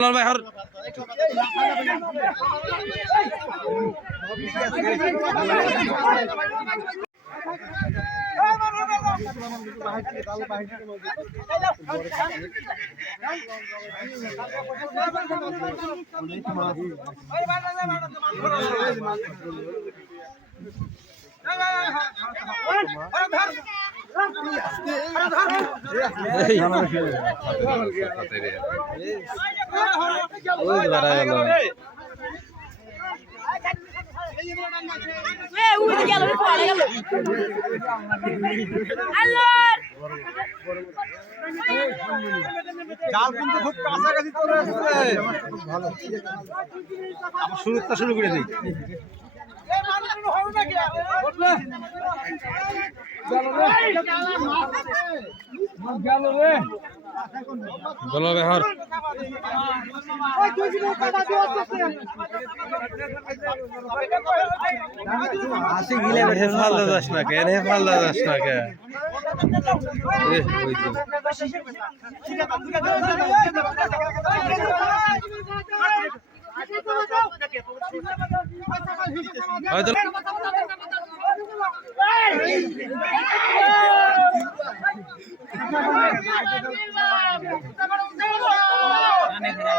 ভাই হর ওই বাড়া গেল। জাল কিন্তু খুব কাছাকাছি চলে আসছে আবার শুরুটা শুরু করে দিই। গেল ভাই হর। হে ফালদা যাস না কে হে ফালদা যাস কে এ, ওই তো।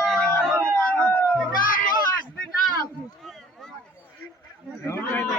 হয়তো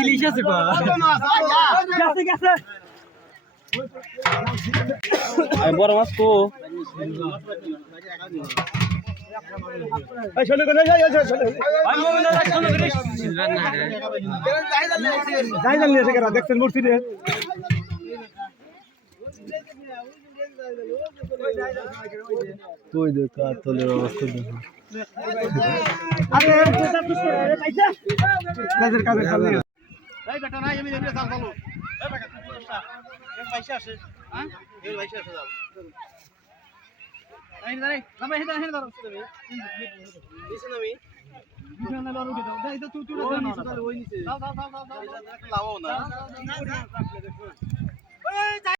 ইলিশ আছে বড় মাছ তো যাই জানলি এসে কেন দেখছেন মূর্তি রে তুই দেখ তোলের অবস্থা দেখ। কাজের কাজের কাজের